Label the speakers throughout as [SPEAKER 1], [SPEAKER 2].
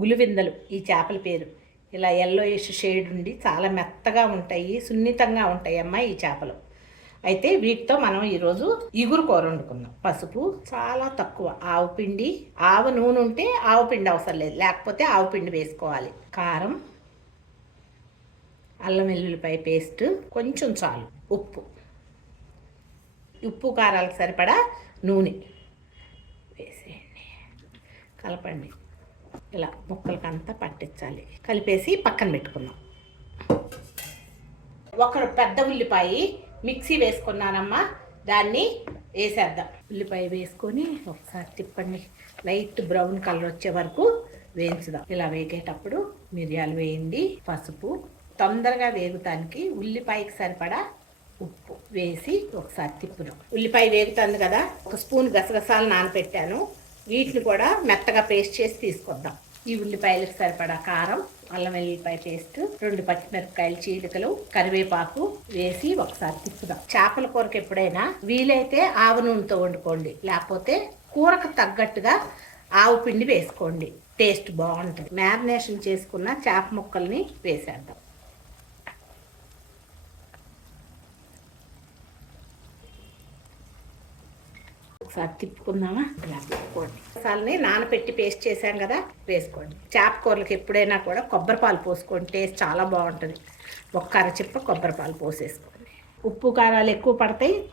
[SPEAKER 1] గులివిందలు ఈ చేపల పేరు. ఇలా ఎల్లోయిష్ షేడ్ ఉండి చాలా మెత్తగా ఉంటాయి సున్నితంగా ఉంటాయి అమ్మ ఈ చేపలు. అయితే వీటితో మనం ఈరోజు ఇగురు కూర వండుకుందాం. పసుపు చాలా తక్కువ. ఆవు పిండి ఆవు నూనె ఉంటే ఆవు పిండి అవసరం లేదు. లేకపోతే ఆవు పిండి వేసుకోవాలి. కారం అల్లం వెల్లుల్లిపాయ పేస్ట్ కొంచెం చాలు ఉప్పు. ఉప్పు కారాలకు సరిపడా నూనె. వేసేయండి. కలపండి. ఇలా ముక్కలకంతా పట్టించాలి. కలిపేసి పక్కన పెట్టుకుందాం. ఒక పెద్ద ఉల్లిపాయ మిక్సీ వేసుకున్నానమ్మా. దాన్ని వేసేద్దాం. ఉల్లిపాయ వేసుకొని ఒకసారి తిప్పండి. లైట్ బ్రౌన్ కలర్ వచ్చే వరకు వేయించుదాం. ఇలా వేగేటప్పుడు మిరియాలు వేయండి పసుపు. తొందరగా వేగుతానికి ఉల్లిపాయకి సరిపడా ఉప్పు వేసి ఒకసారి తిప్పుదాం. ఉల్లిపాయ వేగుతుంది కదా ఒక స్పూన్ గసగసాలు నానబెట్టాను వీటిని కూడా మెత్తగా పేస్ట్ చేసి తీసుకొద్దాం. ఈ ఉల్లిపాయలకు సరిపడా కారం అల్లం వెల్లిపాయ పేస్ట్ రెండు పచ్చిమిరపకాయలు చీలికలు కరివేపాకు వేసి ఒకసారి తిప్పుదాం. చేపల కూరకు ఎప్పుడైనా వీలైతే ఆవు నూనెతో వండుకోండి. లేకపోతే కూరకు తగ్గట్టుగా ఆవు పిండి వేసుకోండి. టేస్ట్ బాగుంటుంది. మ్యారినేషన్ చేసుకున్న చేప ముక్కల్ని వేసేద్దాం. ఒకసారి తిప్పుకుందామా? ఇలా తిప్పుకోండి. మసాలని నానబెట్టి పేస్ట్ చేశాం కదా వేసుకోండి. చేప కూరలకు ఎప్పుడైనా కూడా కొబ్బరి పాలు పోసుకోండి టేస్ట్ చాలా బాగుంటుంది. ఒక్క అరచిప్ప కొబ్బరి పాలు పోసేసుకోండి. ఉప్పు కారాలు ఎక్కువ పడతాయి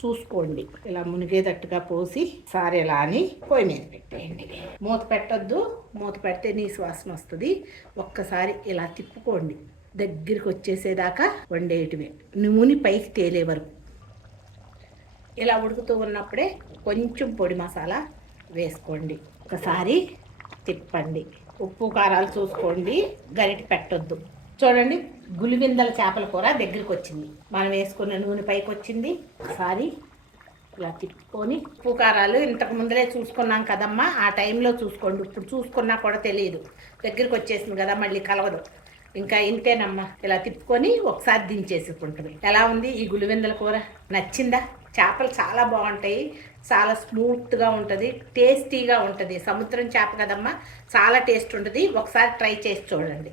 [SPEAKER 1] చూసుకోండి. ఇలా మునిగేటట్టుగా పోసి సారి ఇలా అని పొయ్యి మీద పెట్టేయండి. మూత పెట్టద్దు మూత పెడితే నీ శ్వాసం వస్తుంది. ఒక్కసారి ఇలా తిప్పుకోండి. దగ్గరికి వచ్చేసేదాకా వండేయటమే. నూనె పైకి తేలే వరకు. ఇలా ఉడుకుతూ ఉన్నప్పుడే కొంచెం పొడి మసాలా వేసుకోండి. ఒకసారి తిప్పండి. ఉప్పు కారాలు చూసుకోండి. గరిట పెట్టొద్దు. చూడండి గులివిందల చేపల కూర దగ్గరికి వచ్చింది. మనం వేసుకున్న నూనె పైకి వచ్చింది. ఒకసారి ఇలా తిప్పుకొని ఉప్పు కారాలు ఇంతకు ముందరే చూసుకున్నాం కదమ్మా. ఆ టైంలో చూసుకోండి. ఇప్పుడు చూసుకున్నా కూడా తెలియదు. దగ్గరికి వచ్చేసింది కదా మళ్ళీ కలవదు. ఇంకా ఇంతేనమ్మా. ఇలా తిప్పుకొని ఒకసారి దించేసుకుంటుంది. ఎలా ఉంది ఈ గులివెందల కూర? నచ్చిందా? చేపలు చాలా బాగుంటాయి. చాలా స్మూత్గా ఉంటుంది. టేస్టీగా ఉంటుంది. సముద్రం చేప కదమ్మా. చాలా టేస్ట్ ఉంటుంది. ఒకసారి ట్రై చేసి చూడండి.